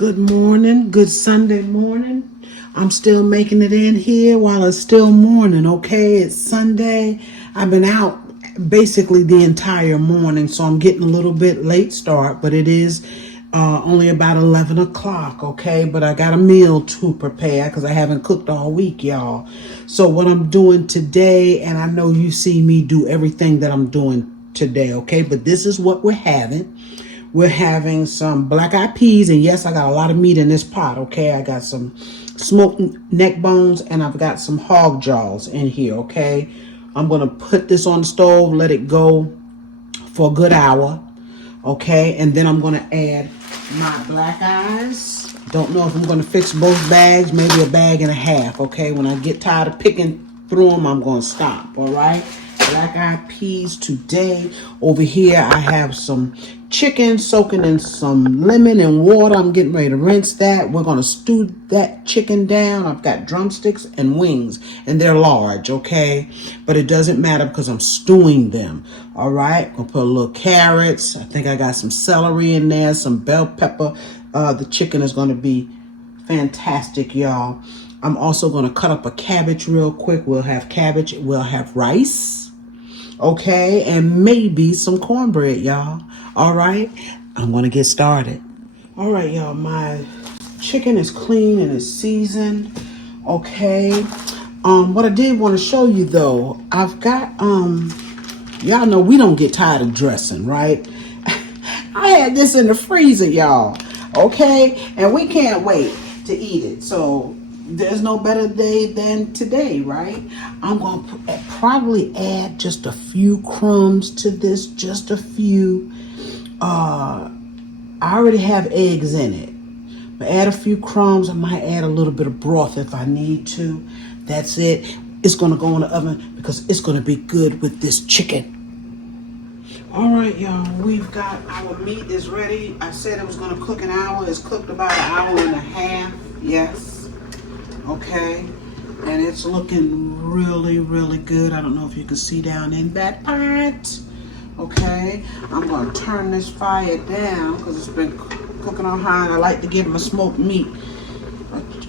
Good morning, good Sunday morning. I'm still making it in here while it's still morning, okay? It's Sunday. I've been out basically the entire morning, so I'm getting a little bit late start, but it is only about 11 o'clock, okay? But I got a meal to prepare because I haven't cooked all week, y'all. So what I'm doing today, and I know you see me do everything that I'm doing today, okay? But this is what we're having. We're having some black-eyed peas, and yes, I got a lot of meat in this pot, okay? I got some smoked neck bones, and I've got some hog jaws in here, okay? I'm going to put this on the stove, let it go for a good hour, okay? And then I'm going to add my black eyes. Don't know if I'm going to fix both bags, maybe a bag and a half, okay? When I get tired of picking through them, I'm going to stop, all right? Black-eyed peas today. Over here, I have some chicken soaking in some lemon and water. I'm getting ready to rinse that. We're going to stew that chicken down. I've got drumsticks and wings, and they're large, okay? But it doesn't matter because I'm stewing them, all right? I'm going to put a little carrots. I think I got some celery in there, some bell pepper. The chicken is going to be fantastic, y'all. I'm also going to cut up a cabbage real quick. We'll have cabbage. We'll have rice. Okay, and maybe some cornbread, y'all. All right, I'm going to get started. All right, y'all, my chicken is clean and it's seasoned. Okay, what I did want to show you, though, I've got, y'all know we don't get tired of dressing, right? I had this in the freezer, y'all. Okay, and we can't wait to eat it. So there's no better day than today, right? I'm going to probably add just a few crumbs to this, just a few. I already have eggs in it. But add a few crumbs. I might add a little bit of broth if I need to. That's it. It's going to go in the oven because it's going to be good with this chicken. All right, y'all, we've got our meat is ready. I said it was going to cook an hour. It's cooked about an hour and a half. Yes. Okay, and it's looking really, really good. I don't know if you can see down in that pot. Okay, I'm going to turn this fire down because it's been cooking on high, and I like to give my smoked meat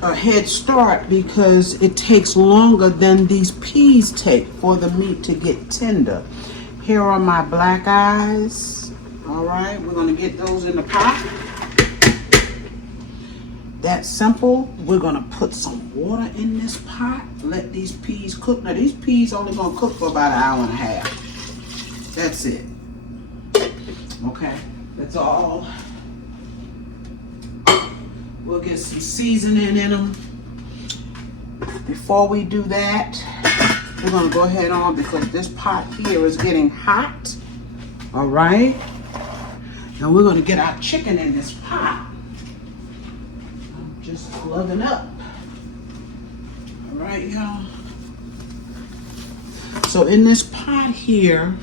a head start because it takes longer than these peas take for the meat to get tender. Here are my black eyes. All right, we're going to get those in the pot. That's simple. We're going to put some water in this pot. Let these peas cook. Now, these peas only going to cook for about an hour and a half. That's it. Okay, that's all. We'll get some seasoning in them. Before we do that, we're going to go ahead on because this pot here is getting hot. All right. Now, we're going to get our chicken in this pot. Just plugging up. All right, y'all. So in this pot here,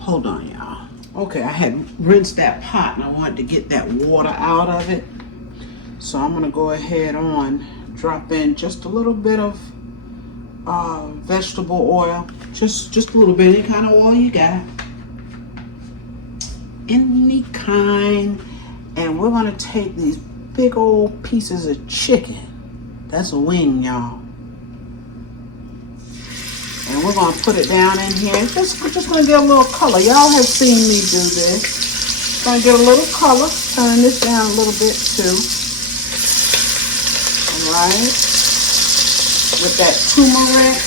hold on, y'all. Okay, I had rinsed that pot and I wanted to get that water out of it. So I'm gonna go ahead on, drop in just a little bit of vegetable oil. Just a little bit, any kind of oil you got. Any kind. And we're gonna take these big old pieces of chicken. That's a wing, y'all. And we're gonna put it down in here. Just gonna get a little color. Y'all have seen me do this. Gonna get a little color. Turn this down a little bit too. All right. With that turmeric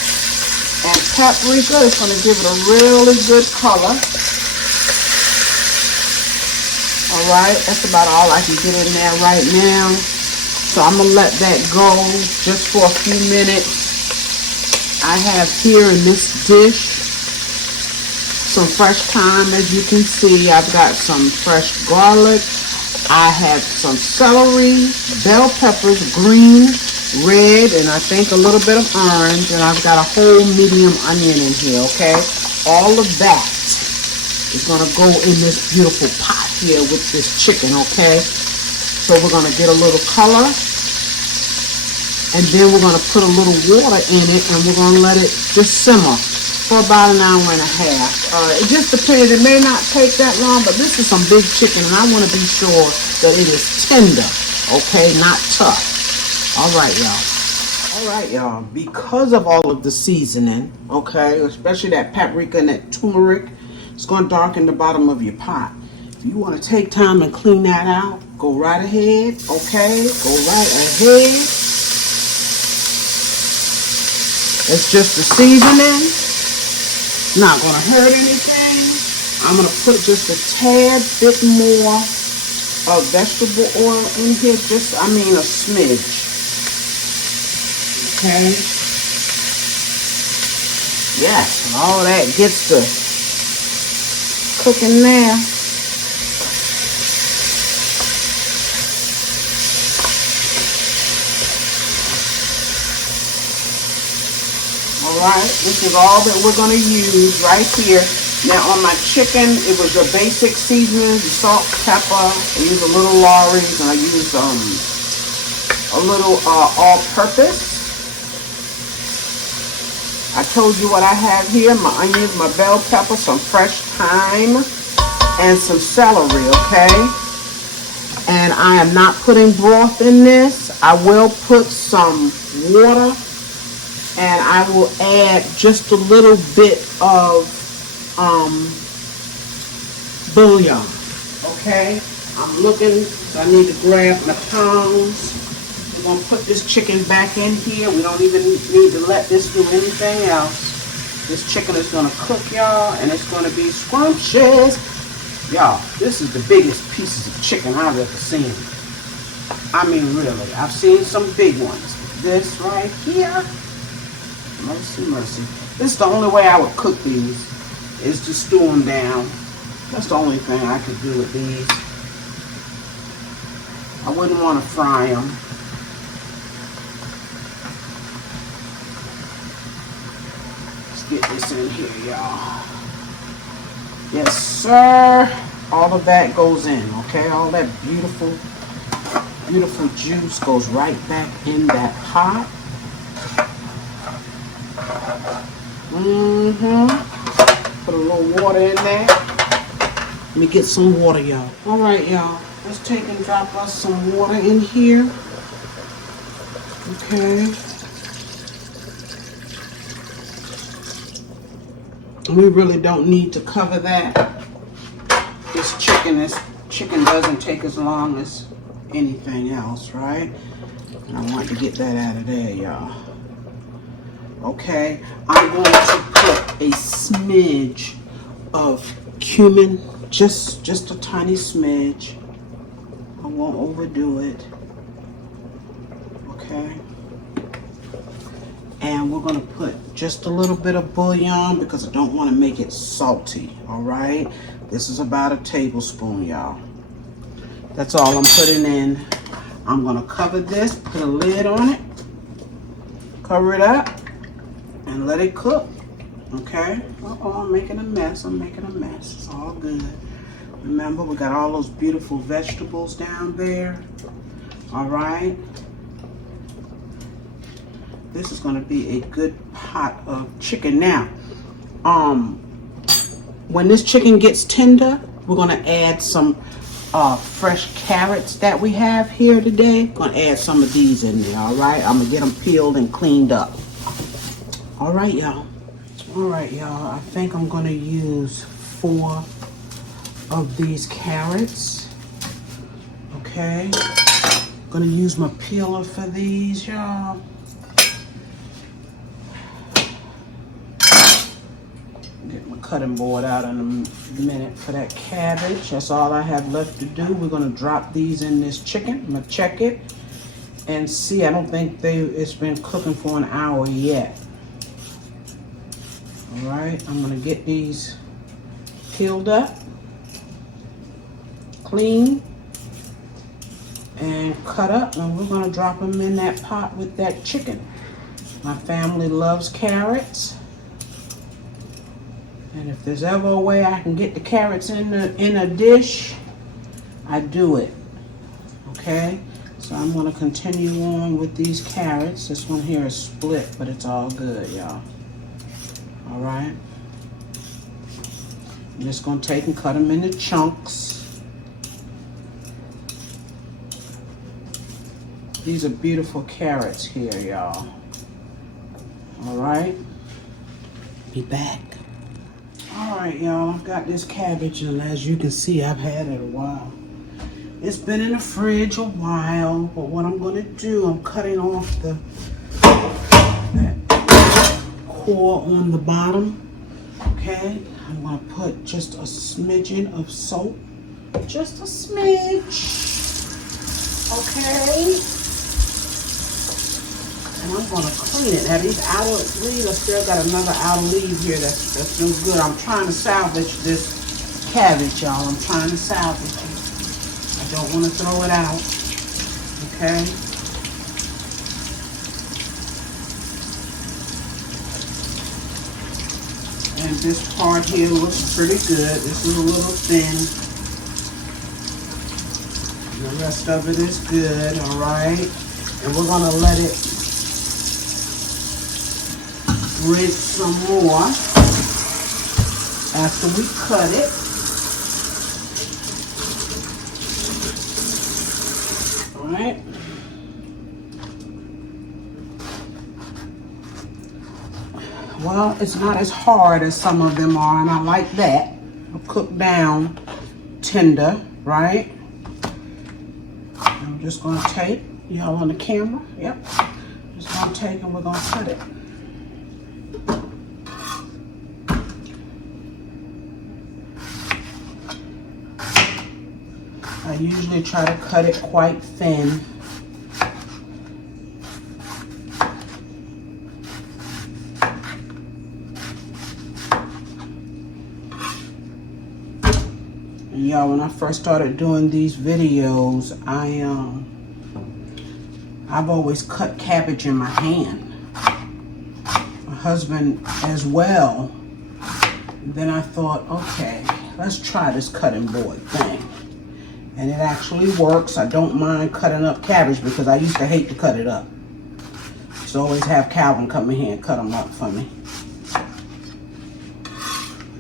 and paprika, it's gonna give it a really good color. All right, that's about all I can get in there right now. So I'm gonna let that go just for a few minutes. I have here in this dish some fresh thyme, as you can see. I've got some fresh garlic. I have some celery, bell peppers, green, red, and I think a little bit of orange. And I've got a whole medium onion in here, okay? All of that is going to go in this beautiful pot here with this chicken, okay? So we're going to get a little color, and then we're going to put a little water in it, and we're going to let it just simmer for about an hour and a half. It just depends. It may not take that long, but this is some big chicken, and I want to be sure that it is tender, okay, not tough. All right, y'all. All right, y'all. Because of all of the seasoning, okay, especially that paprika and that turmeric, it's going to darken the bottom of your pot. If you want to take time and clean that out, go right ahead, okay? Go right ahead. It's just the seasoning. Not going to hurt anything. I'm going to put just a tad bit more of vegetable oil in here. A smidge. Okay. Yes, and all that gets to cooking there. Alright, this is all that we're going to use right here. Now on my chicken, it was a basic seasoning, salt, pepper. I use a little Lawry's, and I use a little all-purpose. I told you what I have here, my onions, my bell pepper, some fresh thyme, and some celery, okay? And I am not putting broth in this. I will put some water, and I will add just a little bit of bouillon, okay? I'm looking, so I need to grab my tongs. We're going to put this chicken back in here. We don't even need to let this do anything else. This chicken is going to cook, y'all, and it's going to be scrumptious. Y'all, this is the biggest pieces of chicken I've ever seen. I mean, really. I've seen some big ones. This right here. Mercy, mercy. This is the only way I would cook these, is to stew them down. That's the only thing I could do with these. I wouldn't want to fry them. Let's get this in here, y'all. Yes, sir. All of that goes in, okay? All that beautiful, beautiful juice goes right back in that pot. Put a little water in there. Let me get some water, y'all. All right, y'all. Let's take and drop us some water in here. Okay. We really don't need to cover that. This chicken doesn't take as long as anything else, right? And I want to get that out of there, y'all. Okay, I'm going to put a smidge of cumin, just a tiny smidge. I won't overdo it. Okay. And we're going to put just a little bit of bouillon because I don't want to make it salty, all right? This is about a tablespoon, y'all. That's all I'm putting in. I'm going to cover this, put a lid on it, cover it up, and let it cook, okay? Uh-oh, I'm making a mess. It's all good. Remember, we got all those beautiful vegetables down there, all right? This is going to be a good pot of chicken. Now, when this chicken gets tender, we're going to add some fresh carrots that we have here today. I'm going to add some of these in there, all right? I'm going to get them peeled and cleaned up. All right, y'all. I think I'm going to use 4 of these carrots. Okay. I'm going to use my peeler for these, y'all. Get my cutting board out in a minute for that cabbage. That's all I have left to do. We're going to drop these in this chicken. I'm going to check it and see. I don't think it's been cooking for an hour yet. All right, I'm going to get these peeled up, clean, and cut up, and we're going to drop them in that pot with that chicken. My family loves carrots, and if there's ever a way I can get the carrots in a dish, I do it. Okay, so I'm going to continue on with these carrots. This one here is split, but it's all good, y'all. All All right. I'm just gonna take and cut them into chunks. These are beautiful carrots here, y'all. All right. Be back. All right, y'all. I've got this cabbage, and as you can see, I've had it a while. It's been in the fridge a while, but what I'm gonna do, I'm cutting off that core on the bottom. Okay, I'm gonna put just a smidgen of salt, just a smidge. Okay, and I'm gonna clean it. Now these outer leaves, I still got another outer leaf here that's no good. I'm trying to salvage this cabbage, y'all. I'm trying to salvage it. I don't want to throw it out. Okay. And this part here looks pretty good. This is a little thin. And the rest of it is good, all right? And we're gonna let it rinse some more after we cut it. All right. Well, it's not as hard as some of them are, and I like that. I'll cook down tender, right? I'm just gonna take, y'all on the camera, yep. Just gonna take and we're gonna cut it. I usually try to cut it quite thin. Y'all, when I first started doing these videos, I've always cut cabbage in my hand. My husband as well. And then I thought, okay, let's try this cutting board thing. And it actually works. I don't mind cutting up cabbage because I used to hate to cut it up. So always have Calvin come in here and cut them up for me.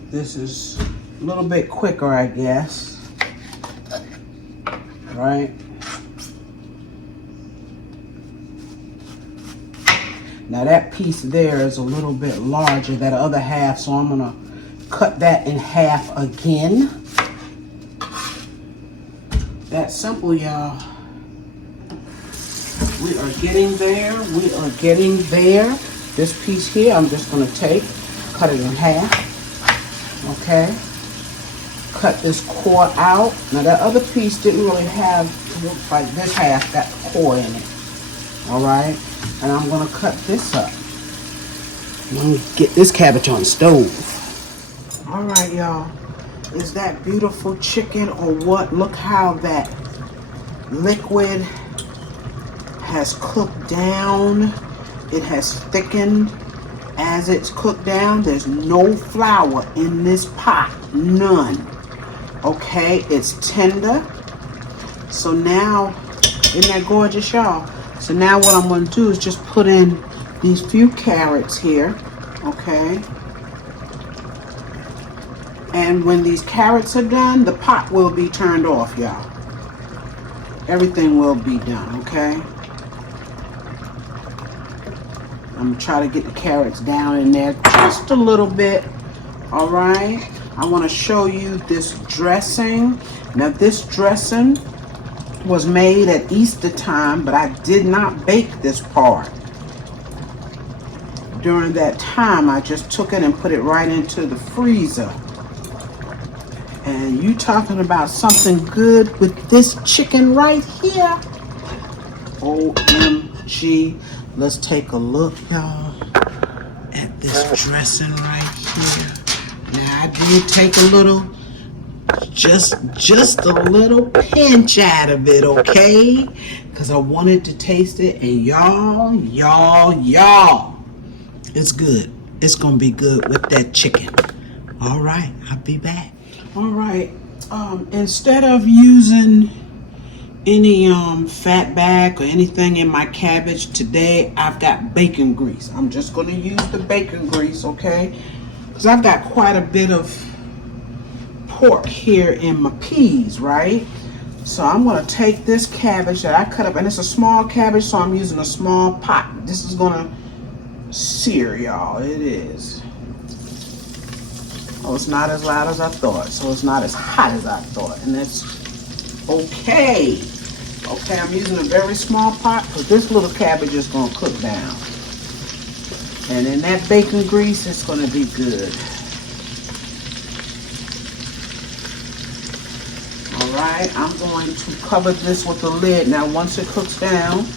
This is a little bit quicker, I guess. Right? Now that piece there is a little bit larger, that other half, so I'm gonna cut that in half again. That's simple, y'all. We are getting there. We are getting there. This piece here, I'm just gonna take, cut it in half. Okay, cut this core out. Now that other piece didn't really have, looks like this half got the core in it. All right, and I'm gonna cut this up. Let me get this cabbage on the stove. All right, y'all, is that beautiful chicken or what? Look how that liquid has cooked down. It has thickened. As it's cooked down, there's no flour in this pot, none. Okay, it's tender. So now, isn't that gorgeous, y'all? So now what I'm gonna do is just put in these few carrots here, okay? And when these carrots are done, the pot will be turned off, y'all. Everything will be done, okay? I'm gonna try to get the carrots down in there just a little bit, all right? I wanna show you this dressing. Now this dressing was made at Easter time, but I did not bake this part. During that time, I just took it and put it right into the freezer. And you talking about something good with this chicken right here? OMG. Let's take a look, y'all, at this dressing right here. Now, I did take a little, just a little pinch out of it, okay? Because I wanted to taste it, and y'all, it's good. It's going to be good with that chicken. All right, I'll be back. All right, instead of using any fat bag or anything in my cabbage today, I've got bacon grease. I'm just going to use the bacon grease, okay? because I've got quite a bit of pork here in my peas, right? So I'm going to take this cabbage that I cut up, and it's a small cabbage, so I'm using a small pot. This is going to sear, y'all. It is. Oh, it's not as loud as I thought, so it's not as hot as I thought, and that's okay. Okay, I'm using a very small pot because this little cabbage is going to cook down. And in that bacon grease, it's going to be good. All right, I'm going to cover this with the lid. Now, once it cooks down,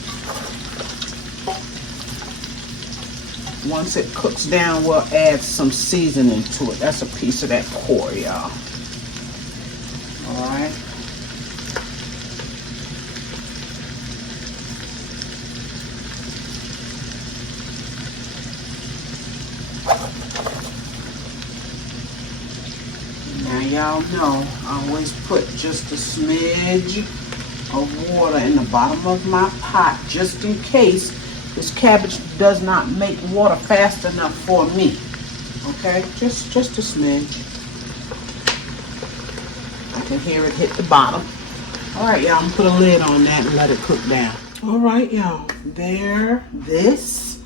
we'll add some seasoning to it. That's a piece of that pork, y'all. All right. Now y'all know I always put just a smidge of water in the bottom of my pot just in case this cabbage does not make water fast enough for me. Okay, just a smidge. I can hear it hit the bottom. All right, y'all, I'm gonna put a lid on that and let it cook down. All right, y'all, this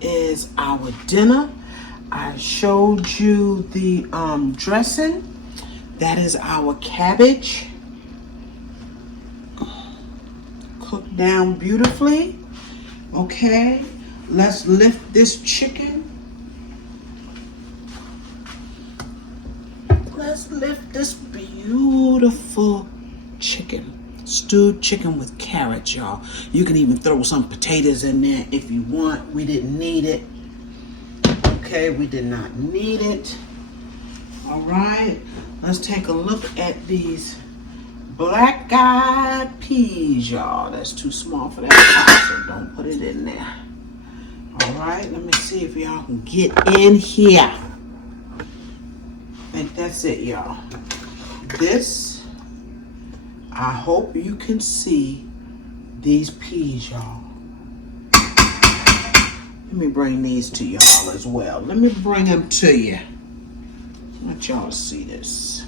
is our dinner. I showed you the dressing. That is our cabbage. Cooked down beautifully. Okay, let's lift this chicken. Let's lift this beautiful chicken. Stewed chicken with carrots, y'all. You can even throw some potatoes in there if you want. We didn't need it. Okay, we did not need it. All right, let's take a look at these black-eyed peas, y'all. That's too small for that pot, so don't put it in there. All right, let me see if y'all can get in here. I think that's it, y'all. This, I hope you can see these peas, y'all. Let me bring these to y'all as well. Let me bring them to you. Let y'all see this.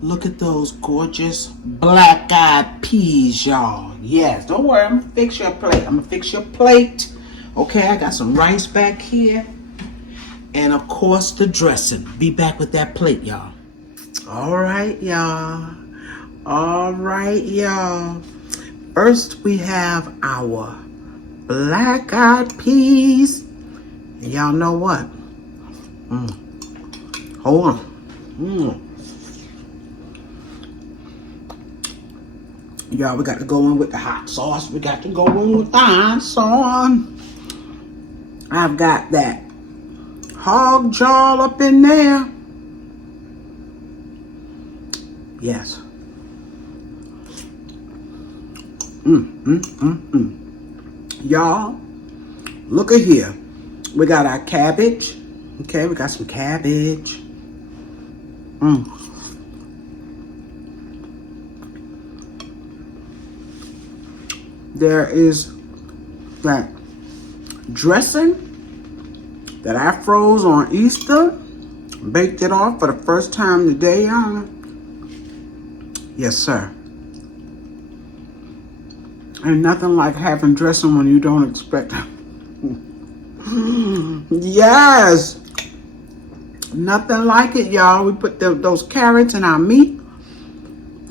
Look at those gorgeous black-eyed peas, y'all. Yes, don't worry, I'm gonna fix your plate. I'm gonna fix your plate. Okay, I got some rice back here. And of course, the dressing. Be back with that plate, y'all. All right, y'all. All right, y'all. First, we have our black-eyed peas. And y'all know what? Hold on. Y'all, we got to go in with the hot sauce. We got to go in with the hot sauce. I've got that hog jaw up in there. Yes. Y'all, look at here. We got our cabbage. Okay, we got some cabbage. There is that dressing that I froze on Easter. Baked it off for the first time today, y'all. Yes, sir. Ain't nothing like having dressing when you don't expect it. Yes. Nothing like it, y'all. We put those carrots in our meat.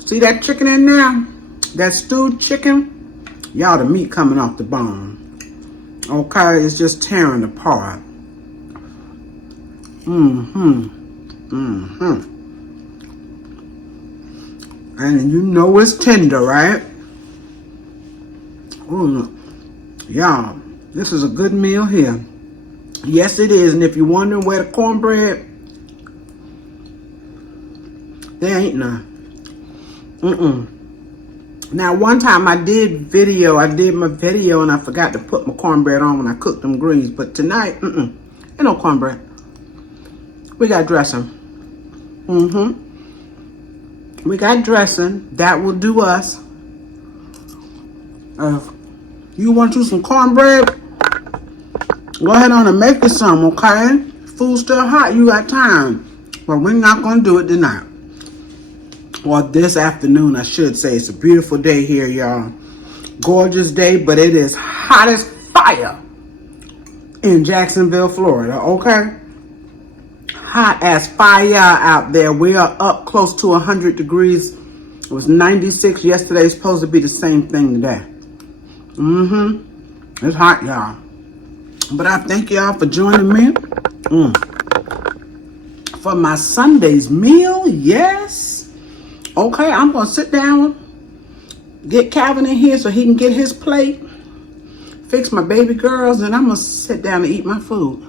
See that chicken in there? That stewed chicken? Y'all, the meat coming off the bone. Okay, it's just tearing apart. And you know it's tender, right? Ooh, y'all, this is a good meal here. Yes, it is. And if you're wondering where the cornbread, there ain't none. Now, one time I did my video and I forgot to put my cornbread on when I cooked them greens. But tonight, ain't no cornbread. We got dressing. We got dressing. That will do us. You want you some cornbread? Go ahead on and make you some, okay? Food's still hot. You got time. But we're not going to do it tonight. Or this afternoon, I should say. It's a beautiful day here, y'all. Gorgeous day, but it is hot as fire in Jacksonville, Florida, okay? Hot as fire out there. We are up close to 100 degrees. It was 96 yesterday. It's supposed to be the same thing today. It's hot, y'all. But I thank y'all for joining me for my Sunday's meal. Yes. Okay, I'm going to sit down, get Calvin in here so he can get his plate, fix my baby girls, and I'm going to sit down and eat my food.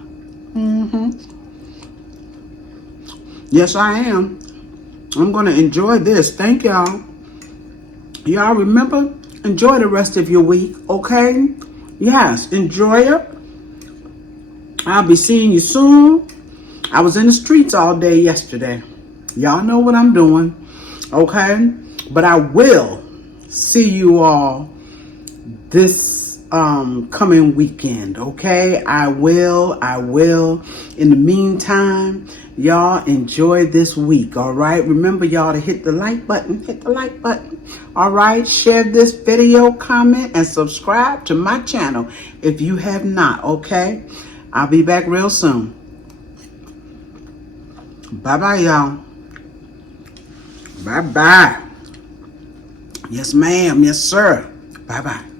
Yes, I am. I'm going to enjoy this. Thank y'all. Y'all remember, enjoy the rest of your week, okay? Yes, enjoy it. I'll be seeing you soon. I was in the streets all day yesterday. Y'all know what I'm doing, okay? But I will see you all this coming weekend, okay? I will. In the meantime, y'all enjoy this week, all right? Remember, y'all, to hit the like button. All right? Share this video, comment, and subscribe to my channel if you have not, okay? I'll be back real soon. Bye-bye, y'all. Bye-bye. Yes, ma'am. Yes, sir. Bye-bye.